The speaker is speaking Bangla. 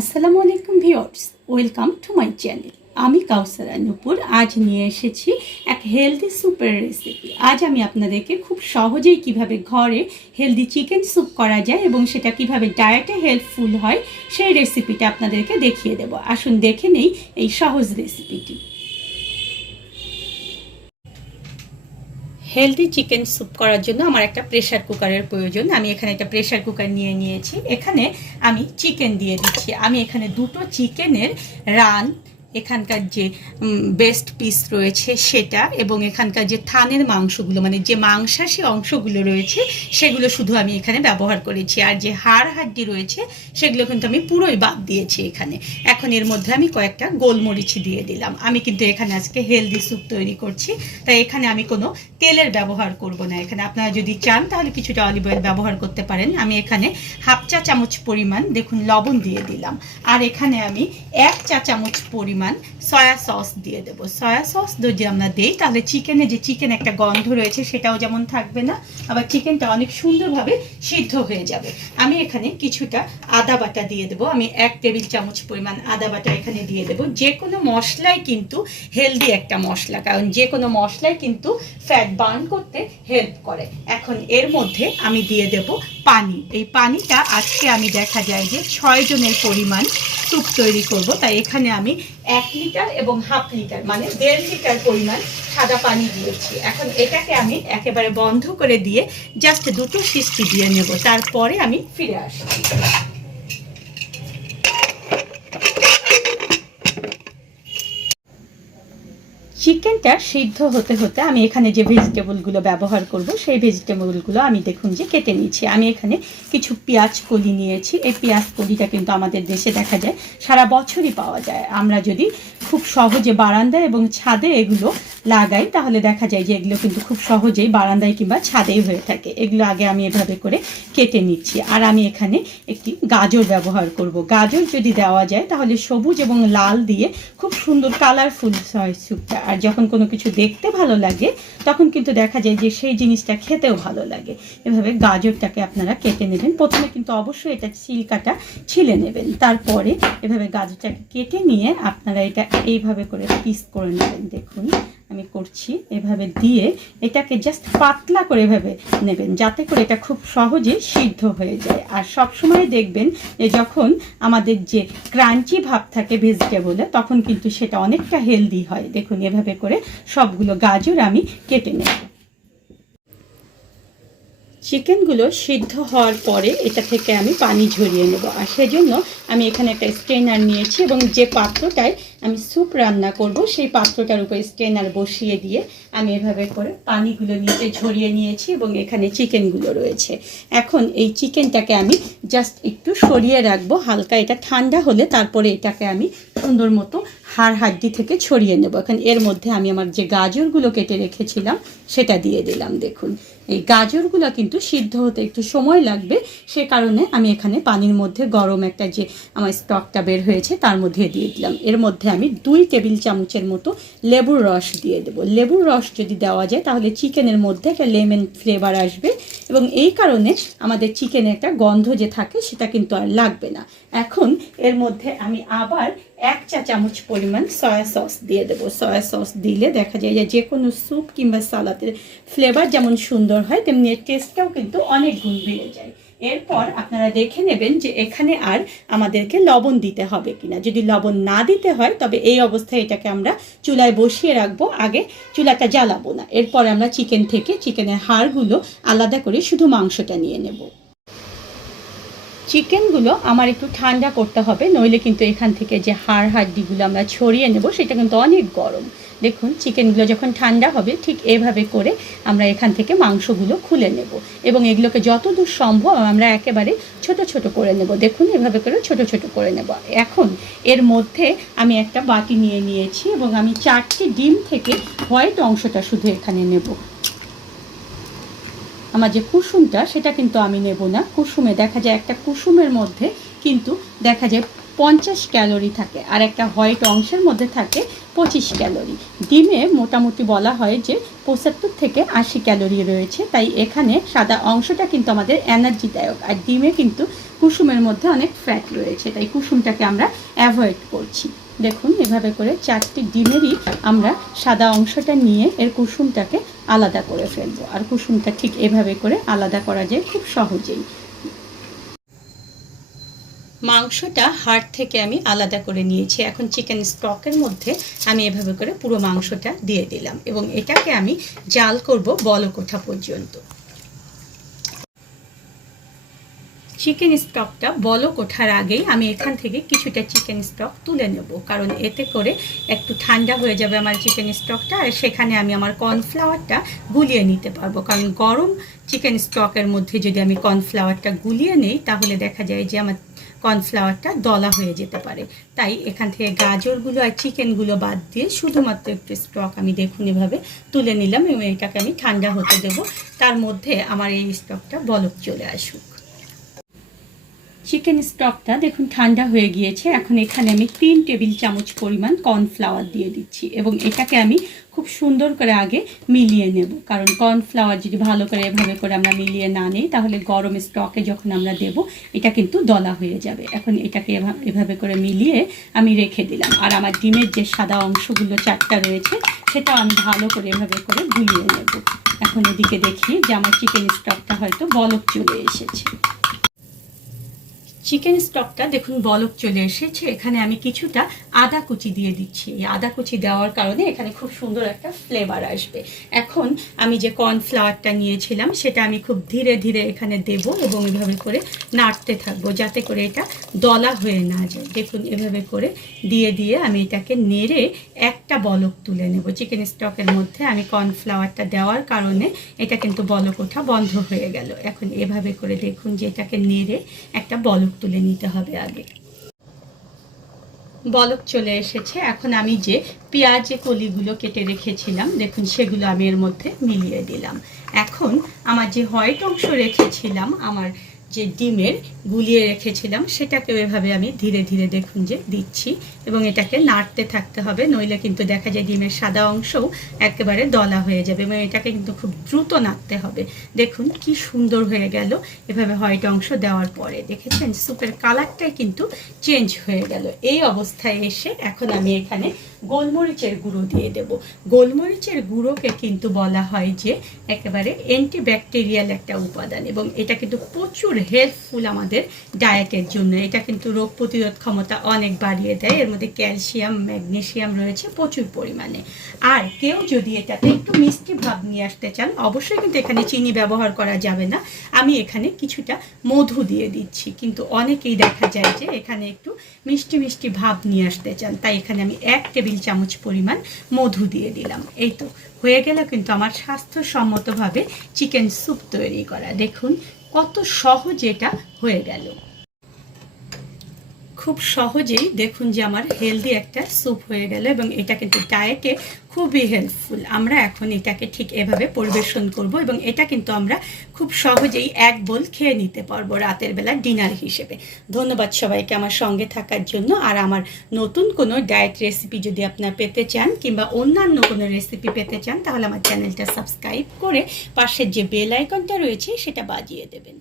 আসসালামু আলাইকুম viewers, welcome to my channel. আমি কাউসারা নুপুর আজ নিয়ে এসেছি এক হেলদি স্যুপের রেসিপি। আজ আমি আপনাদেরকে খুব সহজেই কিভাবে ঘরে হেলদি চিকেন স্যুপ করা যায় এবং সেটা কিভাবে ডায়েটে হেল্পফুল হয় সেই রেসিপিটা আপনাদেরকে দেখিয়ে দেব। আসুন দেখে নেই এই সহজ রেসিপিটি। হেলদি চিকেন স্যুপ করার জন্য আমার একটা প্রেসার কুকারের প্রয়োজন। আমি এখানে একটা প্রেসার কুকার নিয়ে নিয়েছি। এখানে আমি চিকেন দিয়ে দিচ্ছি। আমি এখানে দুটো চিকেনের রান, এখানকার যে বেস্ট পিস রয়েছে সেটা, এবং এখানকার যে থানের মাংসগুলো মানে যে মাংসাশী অংশগুলো রয়েছে সেগুলো শুধু আমি এখানে ব্যবহার করেছি। আর যে হাড় হাড্ডি রয়েছে সেগুলো কিন্তু আমি পুরোই বাদ দিয়েছি এখানে। এখন এর মধ্যে আমি কয়েকটা গোলমরিচ দিয়ে দিলাম। আমি কিন্তু এখানে আজকে হেলদি স্যুপ তৈরি করছি, তাই এখানে আমি কোনো তেলের ব্যবহার করব না। এখানে আপনারা যদি চান তাহলে কিছুটা অলিভ অয়েল ব্যবহার করতে পারেন। আমি এখানে হাফ চা চামচ পরিমাণ দেখুন লবণ দিয়ে দিলাম। আর এখানে আমি 1 চা চামচ পরিমাণ সয়া সস দিয়ে দেবো। সয়া সস যদি আমরা দিই তাহলে চিকেনে যে চিকেন একটা গন্ধ রয়েছে সেটাও যেমন থাকবে না, আবার চিকেনটা অনেক সুন্দরভাবে সিদ্ধ হয়ে যাবে। আমি এখানে কিছুটা আদা বাটা দিয়ে দেবো। আমি 1 টেবিল চামচ পরিমাণ আদা বাটা এখানে দিয়ে দেবো। যে কোনো মশলাই কিন্তু হেলদি একটা মশলা, কারণ যে কোনো মশলাই কিন্তু ফ্যাট বার্ন করতে হেল্প করে। এখন এর মধ্যে আমি দিয়ে দেব পানি। এই পানিটা আজকে আমি দেখা যায় যে 6 জনের পরিমাণ স্যুপ তৈরি করব, তাই এখানে আমি 1 লিটার এবং হাফ লিটার মানে 1.5 লিটার পরিমাণ সাদা পানি দিয়েছি। এখন এটাকে আমি একেবারে বন্ধ করে দিয়ে জাস্ট দুটো সিটি দিয়ে নেব, তারপরে আমি ফিরে আসবো। চিকেনটা সিদ্ধ হতে হতে আমি এখানে যে ভেজিটেবলগুলো ব্যবহার করব সেই ভেজিটেবলগুলো আমি দেখুন যে কেটে নিচ্ছি। আমি এখানে কিছু পেঁয়াজ কলি নিয়েছি। এই পেঁয়াজ কলিটা কিন্তু আমাদের দেশে দেখা যায় সারা বছরই পাওয়া যায়। আমরা যদি খুব সহজে বারান্দায় এবং ছাদে এগুলো লাগাই তাহলে দেখা যায় যে এগুলো কিন্তু খুব সহজেই বারান্দায় কিংবা ছাদেই হয়ে থাকে। এগুলো আগে আমি এভাবে করে কেটে নিচ্ছি। আর আমি এখানে একটি গাজর ব্যবহার করব। গাজর যদি দেওয়া যায় তাহলে সবুজ এবং লাল দিয়ে খুব সুন্দর কালারফুল হয় স্যুপটা। আর যখন কোনো কিছু দেখতে ভালো লাগে তখন কিন্তু দেখা যায় যে সেই জিনিসটা খেতেও ভালো লাগে। এভাবে গাজরটাকে আপনারা কেটে নেবেন। প্রথমে কিন্তু অবশ্যই এটা ছিলকাটা ছিলে নেবেন, তারপরে এভাবে গাজরটাকে কেটে নিয়ে আপনারা এটা এইভাবে করে পিস করে নেবেন। দেখুন আমি করছি, এভাবে দিয়ে এটাকে জাস্ট পাতলা করে এভাবে নেবেন যাতে করে এটা খুব সহজে সিদ্ধ হয়ে যায়। আর সবসময় দেখবেন যে যখন আমাদের যে ক্রাঞ্চি ভাব থাকে ভেজিটেবলে তখন কিন্তু সেটা অনেকটা হেলদি হয়। দেখুন এভাবে করে সবগুলো গাজর আমি কেটে নেব। চিকেনগুলো সিদ্ধ হওয়ার পরে এটা থেকে আমি পানি ঝরিয়ে নেব। আর সেজন্য আমি এখানে একটা স্ট্রেনার নিয়েছি এবং যে পাত্রটায় আমি স্যুপ রান্না করব সেই পাত্রটার উপরে স্ট্রেনার বসিয়ে দিয়ে আমি এভাবে করে পানিগুলো নিচে ঝরিয়ে নিয়েছি এবং এখানে চিকেনগুলো রয়েছে। এখন এই চিকেনটাকে আমি জাস্ট একটু সরিয়ে রাখবো হালকা। এটা ঠান্ডা হলে তারপরে এটাকে আমি সুন্দর মতো হাড় হাড্ডি থেকে ছড়িয়ে নেব। এখন এর মধ্যে আমি আমার যে গাজরগুলো কেটে রেখেছিলাম সেটা দিয়ে দিলাম। দেখুন এই গাজরগুলো কিন্তু সিদ্ধ হতে একটু সময় লাগবে, সে কারণে আমি এখানে পানির মধ্যে গরম একটা যে আমার স্টকটা বের হয়েছে তার মধ্যে দিয়ে দিলাম। এর মধ্যে আমি 2 টেবিল চামচের মতো লেবুর রস দিয়ে দেবো। লেবুর রস যদি দেওয়া যায় তাহলে চিকেনের মধ্যে একটা লেমন ফ্লেভার আসবে এবং এই কারণে আমাদের চিকেনে একটা গন্ধ যে থাকে সেটা কিন্তু আর লাগবে না। এখন এর মধ্যে আমি আবার 1 চা চামচ পরিমাণ সয়া সস দিয়ে দেবো। সয়া সস দিলে দেখা যায় যে কোনো স্যুপ কিংবা সালাদের ফ্লেভার যেমন সুন্দর হয় তেমনি এর টেস্টটাও কিন্তু অনেক গুণ বেড়ে যায়। এরপর আপনারা দেখে নেবেন যে এখানে আর আমাদেরকে লবণ দিতে হবে কিনা। যদি লবণ না দিতে হয় তবে এই অবস্থায় এটাকে আমরা চুলায় বসিয়ে রাখবো, আগে চুলাটা জ্বালাবো না। এরপর আমরা চিকেন থেকে চিকেনের হাড়গুলো আলাদা করে শুধু মাংসটা নিয়ে নেব। চিকেনগুলো আমার একটু ঠান্ডা করতে হবে, নইলে কিন্তু এখান থেকে যে হাড় হাড্ডিগুলো আমরা ছড়িয়ে নেব সেটা কিন্তু অনেক গরম। দেখুন চিকেনগুলো যখন ঠান্ডা হবে ঠিক এভাবে করে আমরা এখান থেকে মাংসগুলো খুলে নেব এবং এগুলোকে যতদূর সম্ভব আমরা একেবারে ছোট ছোট করে নেব। দেখুন এভাবে করে ছোট ছোট করে নেব। এখন এর মধ্যে আমি একটা বাটি নিয়ে নিয়েছি এবং আমি 4টি ডিম থেকে হোয়াইট অংশটা শুধু এখানে নেব। আমার যে কুসুমটা সেটা কিন্তু আমি নেব না। কুসুমে দেখা যায় একটা কুসুমের মধ্যে কিন্তু দেখা যায় 50 ক্যালোরি থাকে, আর একটা হোয়াইট অংশের মধ্যে থাকে 25 ক্যালোরি। ডিমে মোটামুটি বলা হয় যে 75 থেকে 80 ক্যালোরি রয়েছে, তাই এখানে সাদা অংশটা কিন্তু আমাদের এনার্জিদায়ক। আর ডিমে কিন্তু কুসুমের মধ্যে অনেক ফ্যাট রয়েছে, তাই কুসুমটাকে আমরা অ্যাভয়েড করছি। দেখুন এভাবে করে 4টি ডিমেরই আমরা সাদা অংশটা নিয়ে এর কুসুমটাকে আলাদা করে ফেলবো। আর কুসুমটা ঠিক এভাবে করে আলাদা করা যায় খুব সহজেই। মাংসটা হাড় থেকে আমি আলাদা করে নিয়েছি। এখন চিকেন স্টকের মধ্যে আমি এভাবে করে পুরো মাংসটা দিয়ে দিলাম এবং এটাকে আমি জাল করব বলক ওঠা পর্যন্ত। চিকেন স্টকটা বলক ওঠার আগেই আমি এখান থেকে কিছুটা চিকেন স্টক তুলে নেব, কারণ এতে করে একটু ঠান্ডা হয়ে যাবে আমার চিকেন স্টকটা, আর সেখানে আমি আমার কর্নফ্লাওয়ারটা গুলিয়ে নিতে পারবো। কারণ গরম চিকেন স্টকের মধ্যে যদি আমি কর্নফ্লাওয়ারটা গুলিয়ে নেই তাহলে দেখা যায় যে আমার কর্নফ্লাওয়ারটা দলা হয়ে যেতে পারে। তাই এখান থেকে গাজরগুলো আর চিকেনগুলো বাদ দিয়ে শুধুমাত্র একটু স্টক আমি দেখুন এভাবে তুলে নিলাম এবং এটাকে আমি ঠান্ডা হতে দেব। তার মধ্যে আমার এই স্টকটা বলক চলে আসুক। চিকেন স্টকটা দেখুন ঠান্ডা হয়ে গিয়েছে। এখন এখানে আমি 3 টেবিল চামচ পরিমাণ কর্নফ্লাওয়ার দিয়ে দিচ্ছি এবং এটাকে আমি খুব সুন্দর করে আগে মিলিয়ে নেব। কারণ কর্নফ্লাওয়ার যদি ভালো করে এভাবে করে আমরা মিলিয়ে না নিই তাহলে গরম স্টকে যখন আমরা দেব এটা কিন্তু দলা হয়ে যাবে। এখন এটাকে এভাবে করে মিলিয়ে আমি রেখে দিলাম। আর আমার ডিমের যে সাদা অংশগুলো 4টা রয়েছে সেটাও আমি ভালো করে এভাবে করে গুলিয়ে নেব। এখন এদিকে দেখি যে আমার চিকেন স্টকটা হয়তো বলক চলে এসেছে। চিকেন স্টকটা দেখুন বলক চলে এসেছে। এখানে আমি কিছুটা আদা কুচি দিয়ে দিচ্ছি। এই আদা কুচি দেওয়ার কারণে এখানে খুব সুন্দর একটা ফ্লেভার আসবে। এখন আমি যে কর্নফ্লাওয়ারটা নিয়েছিলাম সেটা আমি খুব ধীরে ধীরে এখানে দেব এবং এভাবে করে নাড়তে থাকবো যাতে করে এটা দলা হয়ে না যায়। দেখুন এভাবে করে দিয়ে দিয়ে আমি এটাকে নেড়ে একটা বলক তুলে নেব। চিকেন স্টকের মধ্যে আমি কর্নফ্লাওয়ারটা দেওয়ার কারণে এটা কিন্তু বলক ওঠা বন্ধ হয়ে গেল। এখন এভাবে করে দেখুন যে এটাকে নেড়ে একটা বলক তুলে নিতে হবে আগে। বলক চলে এসেছে। এখন আমি যে পেঁয়াজের কলিগুলো কেটে রেখেছিলাম দেখুন সেগুলো আমি এর মধ্যে মিলিয়ে দিলাম। এখন আমার যে হোয়াইট অংশ রেখেছিলাম, আমার যে ডিমের গুলিয়ে রেখেছিলাম সেটাকেও এভাবে আমি ধীরে ধীরে দেখুন যে দিচ্ছি এবং এটাকে নাড়তে থাকতে হবে, নইলে কিন্তু দেখা যায় ডিমের সাদা অংশও একেবারে দলা হয়ে যাবে এবং এটাকে কিন্তু খুব দ্রুত নাড়তে হবে। দেখুন কি সুন্দর হয়ে গেল এভাবে হোয়াইট অংশ দেওয়ার পরে। দেখেছেন স্যুপের কালারটাই কিন্তু চেঞ্জ হয়ে গেল। এই অবস্থায় এসে এখন আমি এখানে গোলমরিচের গুঁড়ো দিয়ে দেব। গোলমরিচের গুঁড়োকে কিন্তু বলা হয় যে একেবারে অ্যান্টিব্যাকটেরিয়াল একটা উপাদান এবং এটা কিন্তু প্রচুর হেল্পফুল আমাদের ডায়েটের জন্য। এটা কিন্তু রোগ প্রতিরোধ ক্ষমতা অনেক বাড়িয়ে দেয়। এর মধ্যে ক্যালসিয়াম ম্যাগনেসিয়াম রয়েছে প্রচুর পরিমাণে। আর কেউ যদি এটাতে একটু মিষ্টি ভাব নিয়ে আসতে চান অবশ্যই কিন্তু এখানে চিনি ব্যবহার করা যাবে না। আমি এখানে কিছুটা মধু দিয়ে দিচ্ছি, কিন্তু অনেকেই দেখা যায় যে এখানে একটু মিষ্টি মিষ্টি ভাব নিয়ে আসতে চান, তাই এখানে আমি 1 টেবিল চামচ পরিমাণ মধু দিয়ে দিলাম। এই তো হয়ে গেল কিন্তু আমার স্বাস্থ্যসম্মতভাবে চিকেন স্যুপ তৈরি করা। দেখুন কত সহজ এটা হয়ে গেল। খুব সহজেই দেখুন যে আমার হেলদি একটা স্যুপ হয়ে গেল এবং এটা কিন্তু ডায়েটে খুবই হেল্পফুল। আমরা এখন এটাকে ঠিক এভাবে পরিবেশন করব এবং এটা কিন্তু আমরা খুব সহজেই 1 বোল খেয়ে নিতে পারবো রাতের বেলা ডিনার হিসেবে। ধন্যবাদ সবাইকে আমার সঙ্গে থাকার জন্য। আর আমার নতুন কোনো ডায়েট রেসিপি যদি আপনারা পেতে চান কিংবা অন্যান্য কোনো রেসিপি পেতে চান তাহলে আমার চ্যানেলটা সাবস্ক্রাইব করে পাশের যে বেল আইকনটা রয়েছে সেটা বাজিয়ে দেবেন।